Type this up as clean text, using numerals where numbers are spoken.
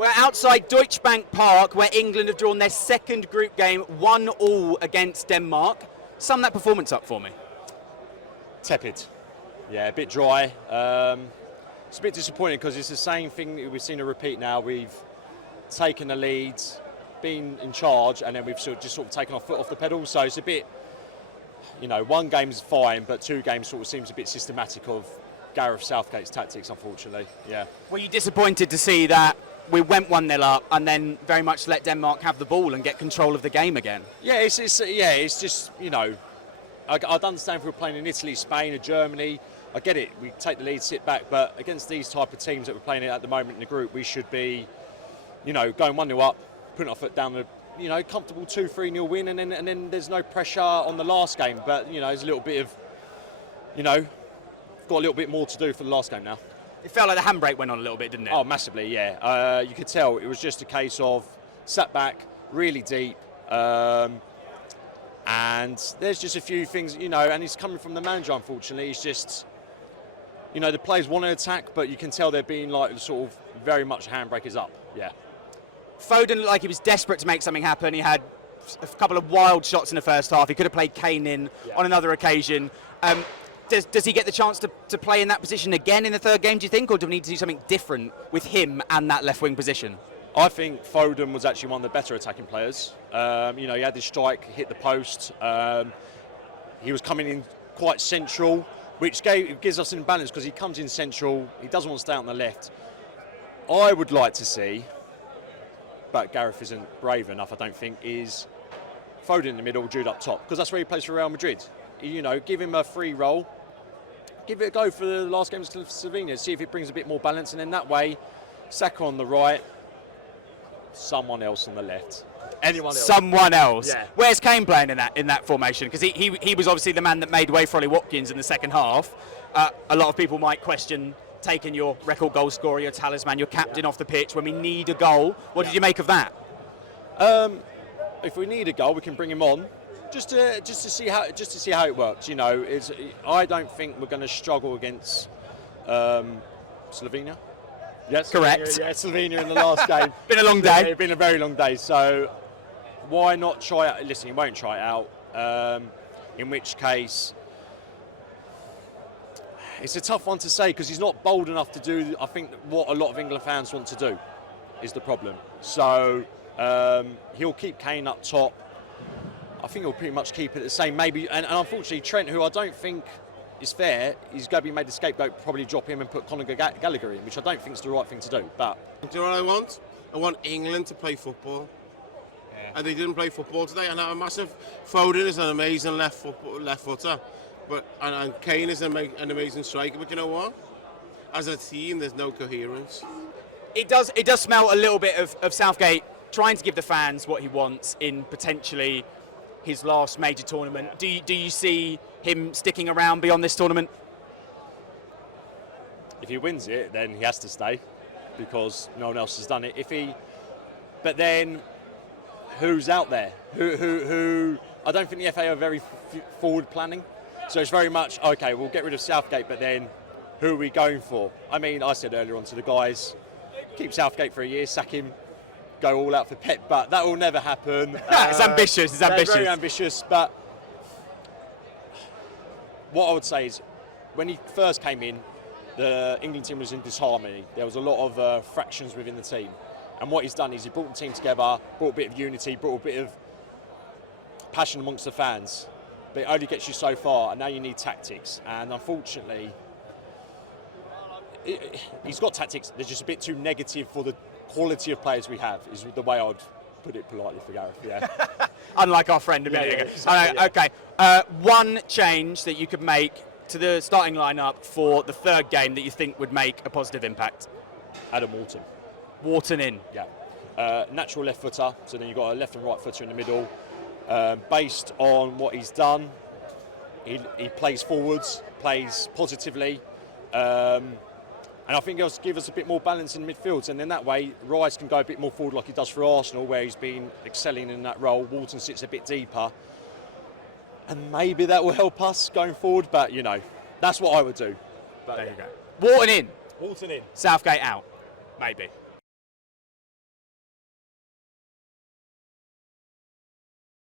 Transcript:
We're outside Deutsche Bank Park, where England have drawn their second group game 1-1 against Denmark. Sum that performance up for me. Tepid. Yeah, a bit dry. It's a bit disappointing because it's the same thing that we've seen a repeat now. We've taken the lead, been in charge, and then we've sort of taken our foot off the pedal. So it's a bit, one game's fine, but two games sort of seems a bit systematic of Gareth Southgate's tactics, unfortunately. Yeah. Were you disappointed to see that we went 1-0 up and then very much let Denmark have the ball and get control of the game again? Yeah, it's just, I'd understand if we were playing in Italy, Spain or Germany. I get it, we take the lead, sit back, but against these type of teams that we're playing at the moment in the group, we should be, going 1-0 up, putting our foot down the, comfortable 2-3-0 win, and then there's no pressure on the last game. But, there's a little bit of, got a little bit more to do for the last game now. It felt like the handbrake went on a little bit, didn't it? Oh, massively, yeah. You could tell it was just a case of sat back, really deep, and there's just a few things, and it's coming from the manager, unfortunately. It's just, the players want to attack, but you can tell they're being sort of very much handbrake is up, yeah. Foden looked like he was desperate to make something happen. He had a couple of wild shots in the first half. He could have played Kane in on another occasion. Does he get the chance to play in that position again in the third game, do you think, or do we need to do something different with him and that left wing position? I think Foden was actually one of the better attacking players. He had his strike, hit the post. He was coming in quite central, which gives us an imbalance because he comes in central, he doesn't want to stay on the left. I would like to see, but Gareth isn't brave enough, I don't think, is Foden in the middle, Jude up top, because that's where he plays for Real Madrid. Give him a free role, give it a go for the last game against Slovenia, see if it brings a bit more balance, and then that way, Saka on the right, someone else on the left. Anyone else. Someone else. Yeah. Where's Kane playing in that formation? Because he was obviously the man that made way for Ollie Watkins in the second half. A lot of people might question taking your record goal scorer, your talisman, your captain off the pitch when we need a goal. What did you make of that? If we need a goal, we can bring him on. Just to see how it works. I don't think we're going to struggle against Slovenia. Yes, correct. Yeah, Slovenia in the last game. Been a long day. It's been a very long day. So why not try it? Listen, he won't try it out. In which case, it's a tough one to say because he's not bold enough to do, I think, what a lot of England fans want to do is the problem. So he'll keep Kane up top. I think he'll pretty much keep it the same. Maybe, and unfortunately, Trent, who I don't think is fair, he's going to be made a scapegoat, probably drop him and put Conor Gallagher in, which I don't think is the right thing to do. But do you know what I want? I want England to play football. Yeah. And they didn't play football today. And I'm a massive Foden is an amazing left footer, and Kane is an amazing striker. But you know what? As a team, there's no coherence. It does smell a little bit of Southgate trying to give the fans what he wants in potentially his last major tournament. Do you see him sticking around beyond this tournament? If he wins it, then he has to stay because no one else has done it. But then who's out there? Who? I don't think the FA are very forward planning. So it's very much okay. We'll get rid of Southgate, but then who are we going for? I mean, I said earlier on to the guys, keep Southgate for a year, sack him, go all out for Pep, but that will never happen. It's ambitious. It's ambitious. Very ambitious. But what I would say is, when he first came in, the England team was in disharmony. There was a lot of fractions within the team, and what he's done is he brought the team together, brought a bit of unity, brought a bit of passion amongst the fans. But it only gets you so far, and now you need tactics. And unfortunately, he's got tactics. They're just a bit too negative for the quality of players we have, is the way I'd put it politely for Gareth, yeah. Unlike our friend a minute ago. Exactly, Okay, one change that you could make to the starting lineup for the third game that you think would make a positive impact? Adam Wharton. Wharton in? Yeah. Natural left footer, so then you've got a left and right footer in the middle. Based on what he's done, he plays forwards, plays positively. And I think he'll give us a bit more balance in midfield, and then that way Rice can go a bit more forward like he does for Arsenal, where he's been excelling in that role. Wharton sits a bit deeper, and maybe that will help us going forward. But that's what I would do. But there you go. Wharton in. Wharton in. Southgate out. Maybe.